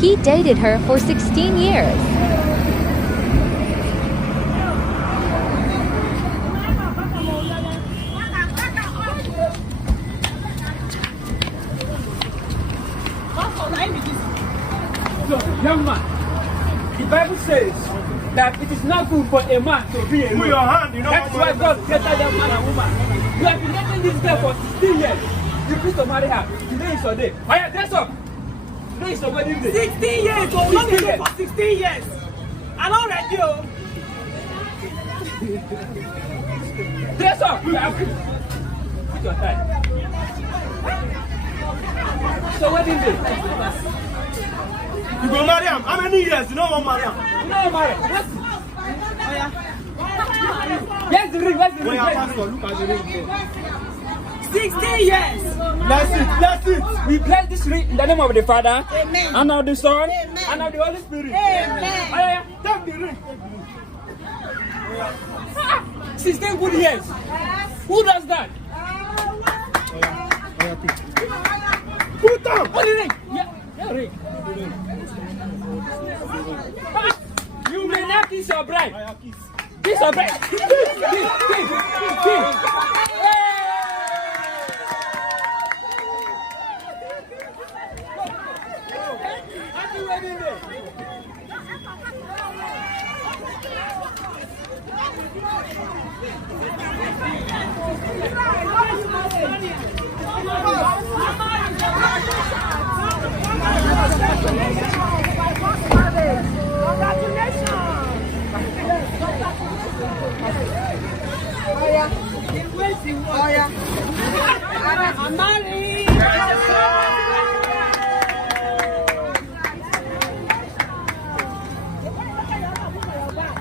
He dated her for 16 years. Young man, the Bible says that it is not good for a man to be alone. Put your hand, you know. That's why God created that man and woman. You have been dating this girl for 16 years. You choose to marry her. Today is your day. Oh yeah, dress up. Today is your wedding day. 16 years, oh, not been for 16 years. I'm not ready, oh. Dress up. You have to put your tie. It's your wedding day. You go marry him. How many years? You don't want to marry him. You don't marry. Yes. Yes, the ring. Where's the ring? Pastor, look at the ring. 16 years. That's it. We bless this ring in the name of the Father, Amen. and of the Son, Amen. and of the Holy Spirit. Amen. Oh, yeah. Take the ring. 16 good years. Who does that? Put down. What the ring? Yeah, ring. You may not kiss your bride. Kiss your bride. Kiss. Happy wedding day. I'm married.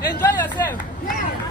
Enjoy yourself. Yeah.